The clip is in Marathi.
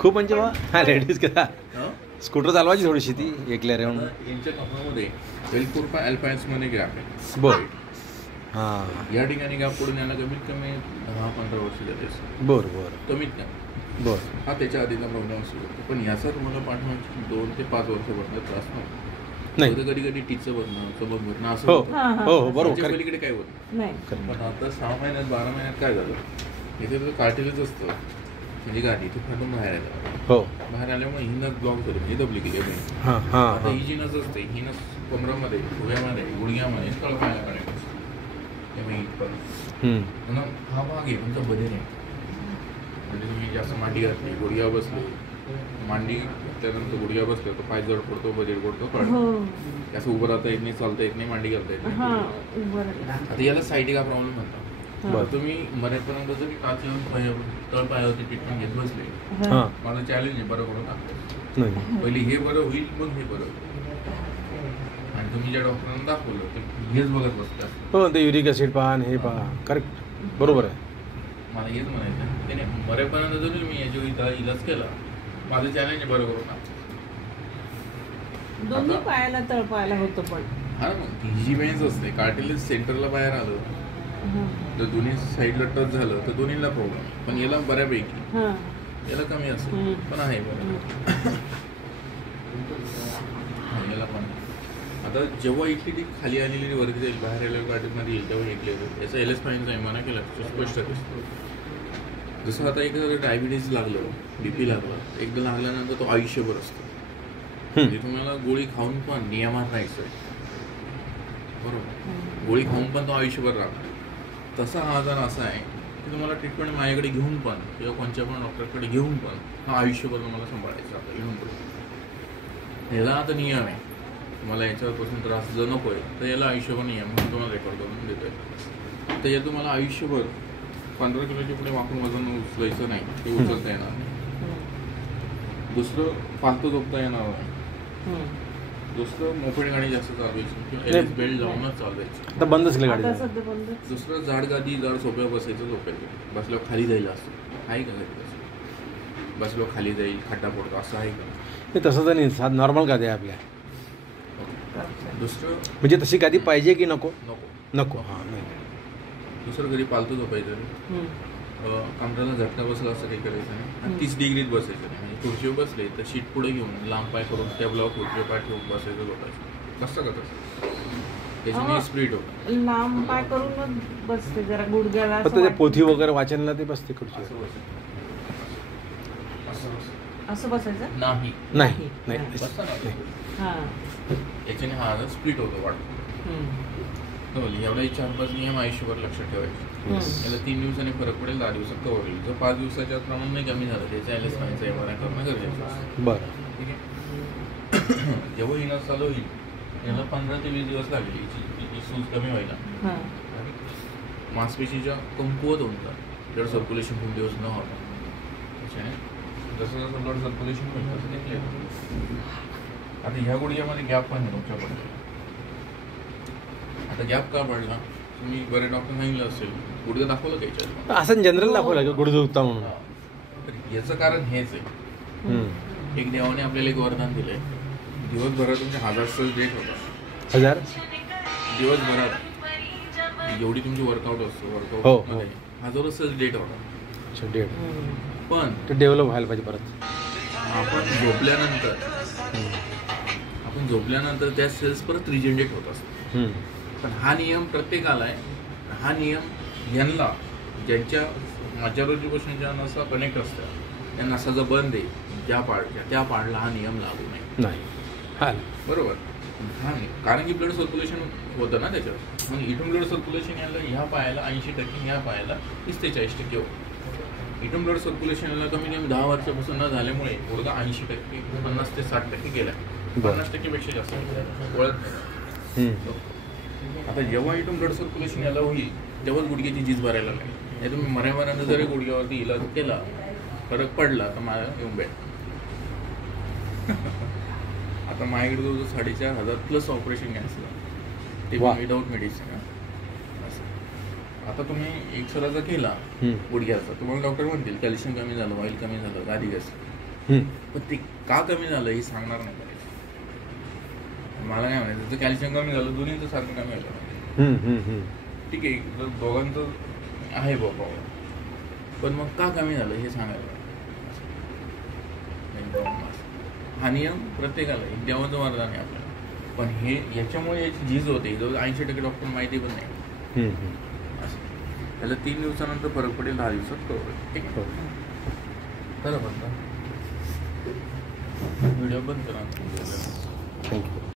खूप म्हणजे हा लेडीज कसा स्कूटर चालवायची थोडीशी ती एकल्या राहून. यांच्या कपड्यामध्ये वेलपूर अल्पायन्समध्ये गॅप आहे. बरं. हां. या ठिकाणी गॅप पडून याला कमीत कमी 10-15 वर्ष झाले असतात. बरं बरं कमीत कमी. बरं. हा त्याच्या आधीचा प्रॉब्लेम असू शकतो. पण याचा तुम्हाला पाठवण्याची 2 ते 5 वर्ष भरण्यात त्रास नाही. नव्हतं. कधी कधी टीचं भरणं, चमक भरणं असं हो होतं. हो हो बरोबर. पलीकडे काय होतं नाही. पण आता 6 महिन्यात 12 महिन्यात काय झालं, इथे तर कार्टिलेज असतं म्हणजे गाडी इथे फाटून बाहेर आलं. हो. बाहेर आल्यामुळे ही नस ब्लॉक झाली म्हणजे दबली गेली. हां हां आता हां. ही जी नस असते ही नस कमरामध्ये, फुग्यामध्ये, गुडघ्यामध्ये तळपायाला कनेक्ट असते. त्यामुळे इथपर्यंत पुन्हा हा भाग आहे तुमचा बदल आहे. म्हणजे तुम्ही जास्त मांडी घातली, गुडघ्यावर बसले, मांडी घातल्यानंतर गुडघ्या बसले तर पाय जड पडतो, बजेट पडतो, कळतो. असं उभं राहता येत नाही, चालता येत नाही, मांडी घालता येत नाही. आता याला सायटिका प्रॉब्लेम म्हणतात. तुम्ही मरेपर्यंत जरी काच येऊन तळपायावरती ट्रीटमेंट घेत बसले, माझं चॅलेंज आहे बरं करून टाकतो. पहिली हे बरं होईल मग हे बरं होईल. आणि तुम्ही ज्या डॉक्टरांना दाखवलं तर हेच बघत बसतात. हो ते युरिक ॲसिड पहा हे पहा. करेक्ट बरोबर आहे. मला हेच म्हणायचं त्याने मरेपर्यंत जरी मी याच्या इलाज केला, माझं चॅलेंज आहे बरं करून टाकतो. दोन्ही पायाला तळपायाला होतं पण हा मग ही जी वेन्स असते कार्टिलेज सेंटरला बाहेर आलं तर दोन्ही साईडला टच झालं तर दोन्हीला प्रॉब्लेम. पण याला बऱ्यापैकी याला कमी असेल पण आहे बरं. याला पण आता जेव्हा इथली ती खाली आलेली वरती जाईल, बाहेर आलेल्या कार्टिलमध्ये येईल तेव्हा एक लेवल याचा एल एस फाईनचा इमाना केला स्पष्ट दिसतो. जसं आता एखादं डायबिटीज लागलं, BP लागलं, एकदा लागल्यानंतर तो आयुष्यभर असतो. म्हणजे तुम्हाला गोळी खाऊन पण नियमात राहायचं आहे बरोबर. गोळी खाऊन पण तो आयुष्यभर राहणार. तसा हा आजार असा आहे की तुम्हाला ट्रीटमेंट माझ्याकडे घेऊन पण किंवा कोणत्या पण डॉक्टरकडे घेऊन पण हा आयुष्यभर तुम्हाला सांभाळायचं आपलं घेऊन पण. याला आता नियम आहे, तुम्हाला याच्यापासून त्रास जर नको आहे तर याला आयुष्यभर नियम म्हणून तुम्हाला रेकॉर्ड करून देतो आहे. तर या तुम्हाला आयुष्यभर 15 किलोच्या पुढे वाकून वजन उचलायचं नाही, ते उचलता येणार नाही. दुसरं फालतू झोपता येणार नाही. दुसरं मोपेड गाडी जास्त चालवायची किंवा बेल्ट लावूनच चालवायची. आता बंदच केली गाडी. दुसरं जाड गादी जाड सोप्यावर बसायचं झोपायचं. बसल्यावर खाली जाईल असं आहे का घरी? बसल्यावर खाली जाईल खड्डा पडतो असं आहे का? नाही तसं तर नाही, साध नॉर्मल गादी आहे आपल्या. दुसरं म्हणजे तशी गादी पाहिजे की नको? नको नको. हां नाही. दुसरं घरी पालतू झोपायचं, कमराला झटका बसला असं काही करायचं नाही. आणि 30 डिग्रीत बसायचं नाही. म्हणजे खुर्चीवर बसले तर शीट पुढे घेऊन लांब पाय करून टेबलावर खुर्चीवर पाय ठेवून बसायचं झोपायचं. कसं का तसं? त्याच्याने स्प्लिट होतं. लांब पाय करून बसते जरा गुडघ्याला फक्त ते पोथी वगैरे वाचनला ते बसते खुर्ची. असं बसायचं नाही नाही नाही. याच्याने हा आजार स्प्लिट होतो वाटतो. एवढा 4-5 नियम आयुष्यभर लक्षात ठेवायचे. याला 3 दिवसांनी फरक पडेल, 10 दिवसात कव्हर होईल. जर 5 दिवसाच्या प्रमाण नाही कमी झालं त्याच्या एल एस फाईनचा एमआरआय करणं गरजेचं असतं. बरं ठीक आहे. जेव्हा ही नस चालू होईल याला 15 ते 20 दिवस लागेल हिची सूज कमी व्हायला. मांसपेशीच्या कमकुवत होऊन जातात, ब्लड सर्क्युलेशन खूप दिवस न होता. त्याच्याने जसं जसं ब्लड सर्क्युलेशन होईल तसं ते क्लिअर होईल. आता ह्या गुडघ्यामध्ये गॅप पण आहे तुमच्याकडे. आता गॅप का पडला? तुम्ही बरे डॉक्टर सांगितलं असेल गुडघा दाखवलं का याच्यात? असं जनरल दाखवलं का गुडघा दुखता म्हणून? तर याचं कारण हेच आहे. एक देवाने आपल्याला एक वरदान दिलंय. दिवसभरात तुमच्या 1000 सेल्स डेट होतात. 1000 दिवसभरात जेवढी तुमची वर्कआउट असतो हो 1000 सेल्स डेट होतात. डेट पण ते डेव्हलप व्हायला पाहिजे परत. आपण झोपल्यानंतर त्या सेल्स परत रिजेनरेट होत असतात. पण हा नियम प्रत्येकाला आहे. हा नियम यांना ज्यांच्या मज्जारोजीपासून ज्या नसा कनेक्ट असतात त्या नसा जर बंद आहे त्या पार्टला हा नियम लागू नाही. बरोबर. हा नाही कारण की ब्लड सर्क्युलेशन होतं ना त्याच्यात. मग इथून ब्लड सर्क्युलेशन यायला ह्या पायाला 80%, ह्या पायाला 30-40% होतं. इथून ब्लड सर्क्युलेशन यायला कमी कमी 10 वर्षापासून न झाल्यामुळे गुडघा 80%, 50 ते 60% गेला. 50% पेक्षा जास्त वळत नाही. आता जेव्हा इथून ब्लड सर्क्युलेशन याला होईल तेव्हाच गुडघ्याची झीज भरायला लागेल. नाही तुम्ही मऱ्यामऱ्यानं जरी गुडघ्यावरती इलाज केला, फरक पडला तर माझ्या येऊन भेट. आता माझ्याकडे जो 4,500+ ऑपरेशन घ्यायचं ते विदाऊट मेडिसिन. आता तुम्ही एक्सरा जर केला गुडघ्याचा तुम्हाला डॉक्टर म्हणतील कॅल्शियम कमी झालं, ऑइल कमी झालं, गादी घ्यायचं. पण ते का कमी झालं हे सांगणार नाही करायचं. मला काय म्हणायचं, जर कॅल्शियम कमी झालं दोन्हीचं सारखं कमी झालं ठीक आहे, जर दोघांचं आहे बाबा, पण मग का कमी झालं हे सांगायला. हा नियम प्रत्येकाला एक देवाचं वरदान आहे आपल्याला, पण हे याच्यामुळे याची झीज होते. 80% डॉक्टर माहिती पण नाही असं. त्याला 3 दिवसानंतर फरक पडेल, 10 दिवसात कळवलं. ठीक आहे, खरं म्हणता व्हिडिओ बंद करा. थँक्यू.